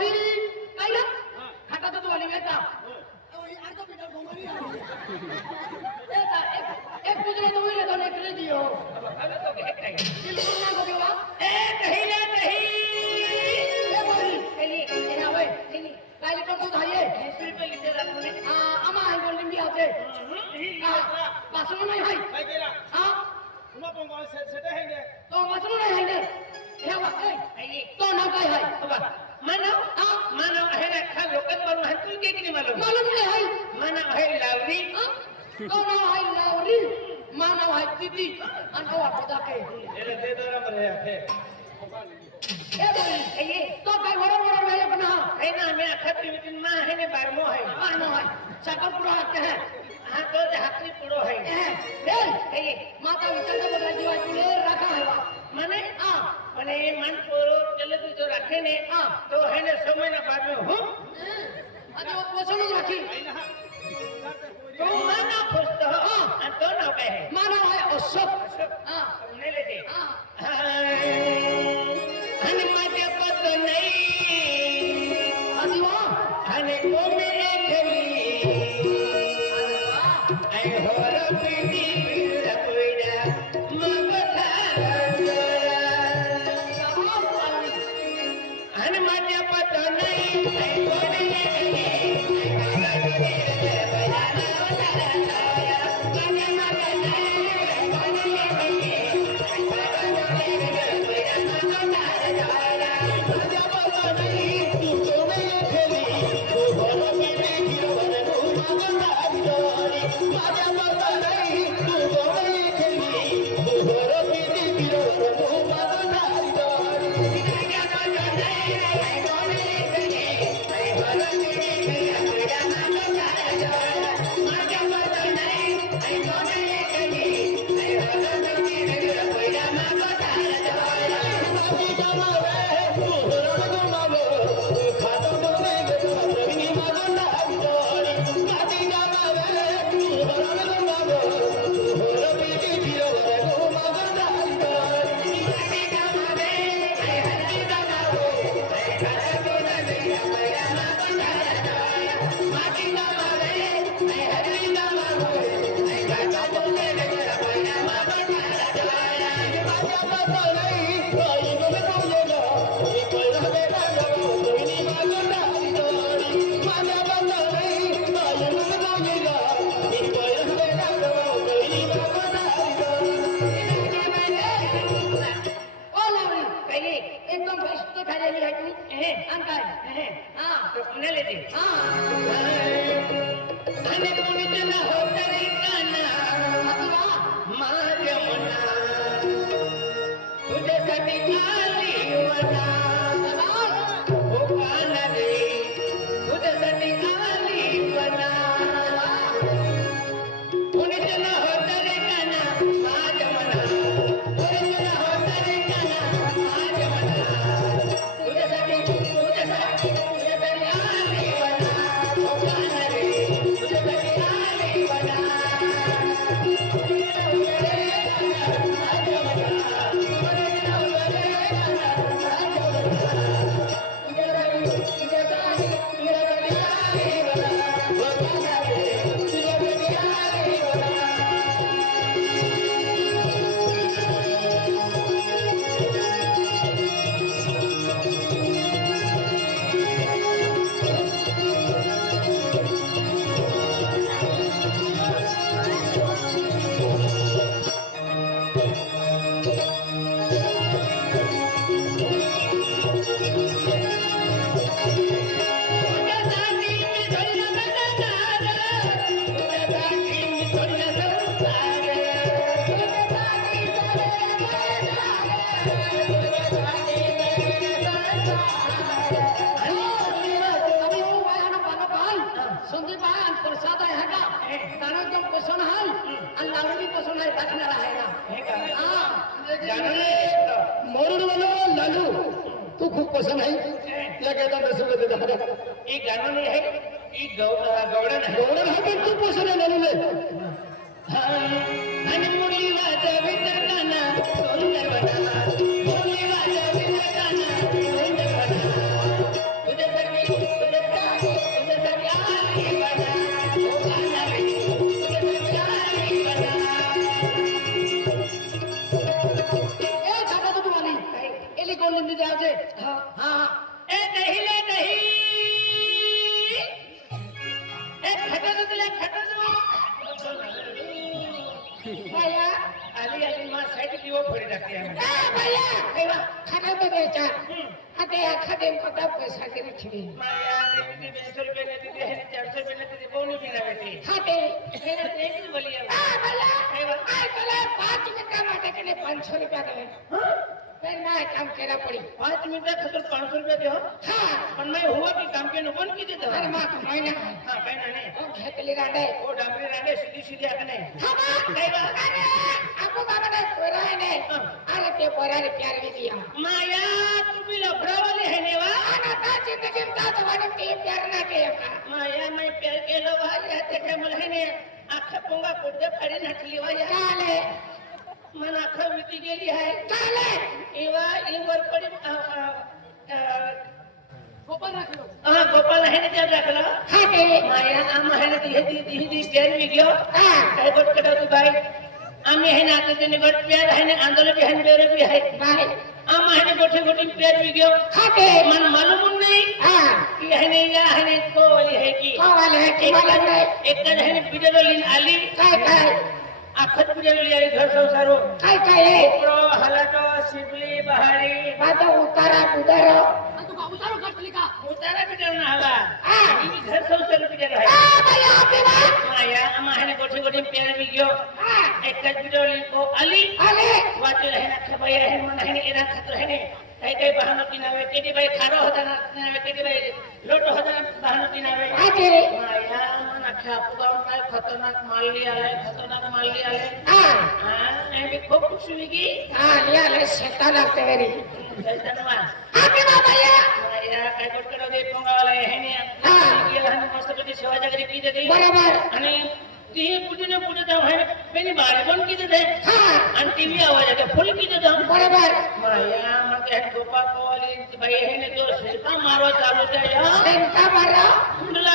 ही काय ना खाटातच वाली येता एक पिजरे तो मिले तो निकले दियो अबे तो एक टाइम बिल्कुल ना को देवा ए कहिले कही ए बोली कहीं ए आवे कहीं काय लिखो तो धाये 20 रुपये लिटे राखून आमा आहे बोलली मी आते वासनु नाही हाय काय केला हा तुम्हा पण गाव सेट आहे ने तो वासनु नाही हाय ने हे वा कही तो नाव काय हाय मानव आहे ना खा लोकत बनू आहे तू के मालूम मालूम नाही हाय मानव आहे लावरी तो नाव हाय लावरी मानव हाय तिती आणि तो वाटता के एले दे दरा मरे है ए बोली तो काय बरोबर नाही पण है ना मैं खत्री बिन मां है ने बारमो है मानव हाय सकल पुरा के है हां तो हाकरी पुरो है ए माता विचार बदला जीवा तुले राखा है माने माने मन पोरो चले तो रखे ने तो है ने समय ना बाद में हो आता वसणूक राखी तो माना पुस्त हो तो ना काय है मानव आहे अशोक ने ले दे हन माझे पत नाही अदिवा हने को मेरे खेली आई होर पीती पीड़ कोइडा मगथा हन माझे पत नाही आई कोने तू खूप पसंत आहे या गायला नसलं ते दाखवा ई गाणं नाही आहे ई गवडण आहे गवडण हा पण खूप पसंत आहे लालूले आणि मुरली वाजविताना सुंदर वना मुरली वाजविताना सुंदर वना तुझ्या आली आली मा साईड दिवो फोडी टाकते आम्ही भैया खाना तो बेचा आता आखा दिन कदा पैसा के रखी माया ने 200 रुपये ने दीदी है 400 रुपये ने दीदी कोनी बिना बेटी खाते मेरा एक बोलिए भैया आई बोले 5 मिनट માટે કે 500 રૂપિયા દે फिर ना काम केरा पड़ी 5 मिनट खातर 500 रुपये दे हो हां पण नाही हुआ की काम के नो बन की दे अरे मां महीना हां काय ना नाही ओ खेतली राडे ओ डांगरी रांडे सीधी सीधी आकने हां काय बा अरे आपको का बने कोराय ने अरे ते पोरारे प्यार भी दिया माया तुम्ही लफडावाले है ने वा आना ता जिंदगी में ता जवानी ते प्यार ना के माया मैं प्यार केलं वा या त्याच्या मला है ने आखा पोंगा कोडे फाडी नाटली वा या चाले मन आखा विती गेली आहे चाले इवा इंवर पडी गोपाल रख लो हां गोपाल है ने त्या राखला खाते माया आम है ने दी प्यार मी गयो हां काय गोट कडा तू बाई आम्ही है ना आता ते गोट प्यार है ने आंदोलन भी है बेरे भी है बाय आम है ने गोटे गोटे प्यार भी गयो खाते मन मालूम नहीं हां की है ने या है ने को वाली है की कवाले है कि मालूम नहीं एक है ने बिडलो लिन आली काय काय आखत बिडलो लिन घर संसारो काय काय है प्रो हलाटो सिबली बहारी बातो उतारा उतारो उतारा बिडलो ना हवा हां ई घर संसार बिडलो है आ भैया आपे बात माया आम है ने गोटे गोटे प्यार भी गयो हां एक बिडलो लिन को आली आले वाचे है ना खबया है मन है ने एना खतर है ने काही काही बहानो किनावे केडी बाई खारो होता ना केडी बाई लोटो होता ना बहानो किनावे आते माया मन अख्खा पुगाऊन काय खतरनाक मारली आले हां हां ए भी खूप खुशी की हां लिया ले शैतान लगते मेरी चैतन्यवा आपे बात भैया माया काय गोटकडे दे पोंगावाला है ने हां गेला आणि मस्त पैकी सेवा जगरी की दे बरोबर आणि ती पुढे पुढे जाऊ है पेनी बाळे पण की दे हां आणि टीव्ही आवाज आहे फुल की दे बरोबर माया मग हे गोपाळ कोवाली बाई है ने तो शिल्पा मारो चालू थे या सेंटा मारो मुंडला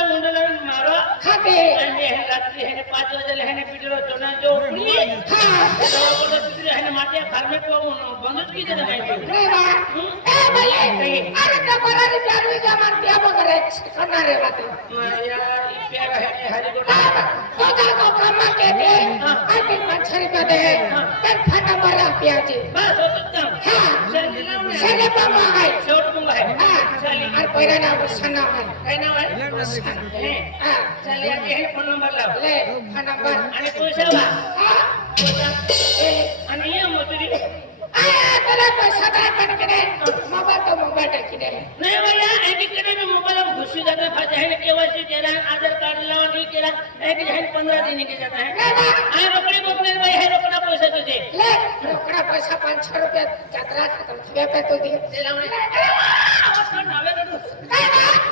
मारो खाते आणि हे रात्री है ने 5 वाजले है ने पिडलो चोना जो उडी हां तो पिडलो है ने माते घर में को बंदच की दे नहीं रे बा ए भैया अरे तो बरारी प्यार भी जमान दिया बगरे करना रे बात माया प्यार है ने हरि गोटा तो जा को ब्रह्मा के दे आके मछली का दे फिर फटा बरा प्याजी बस होता हां चल सेने पामा है छोट मुंगा है हां चल और पैरा ना बसना है काय नाव आहे हां चल या हे फोन नंबर लाव ले नंबर आणि पैसा बा हां आणि ये मोजरी आया तेरा पैसा दे पण के मोबाइल टाकी दे नहीं भैया एक करे में मोबाइल में घुसी जाता है फंसा है केवाईसी तेरा आधार कार्ड लाओ नहीं तेरा एक है 15 दिन के जाता है आए रोकड़ी को अपने भाई है रोकड़ा पैसा तो दे ले रोकड़ा पैसा 500 रुपया यात्रा खत्म पे तो दे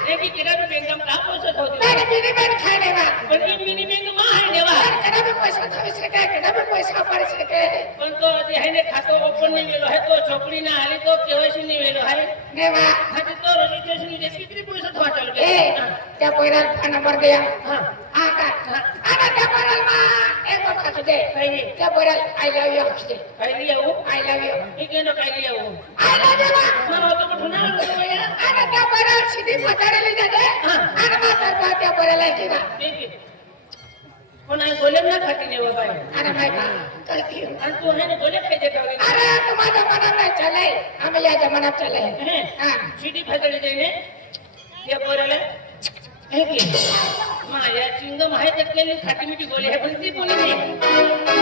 एक ही केरा में बैंक का पैसा तो दे मेरे मिनी बैंक खाने का पण ई मिनी बैंक मा है देवा केना भी पैसा थोड़ी सके केना भी पैसा पड़ सके पण तो जे है ने खातो ओपन नहीं वेलो है तो छोकरी ना आली तो केवाईसी नहीं वेलो है देवा खाते तो रजिस्ट्रेशन दे कितनी पैसा थवा चल ए गया त्या पैरा फोन नंबर दिया हां आका आना त्या पैरा मा एक बार खाते दे कहीं त्या पैरा आई लव यू खाते काय लिया वो आई लव यू ये केनो काय लिया वो आई लव यू ना वो तो ठुना भैया आना त्या पैरा सीधी पचाडे ले जाते आना मा तर त्या पैरा लायकी ना पण आई बोले ना खाती नहीं वो भाई अरे मैं का गलती हो आणि तू है ने बोले काय देता रे अरे तुम्हारा जमाना में चले हम या जमाना चले हां सीडी फसले जाईने ते बोलाले हे की माया चिंगम आहे तर केली खाटी मिठी बोले हे पण ती बोली नाही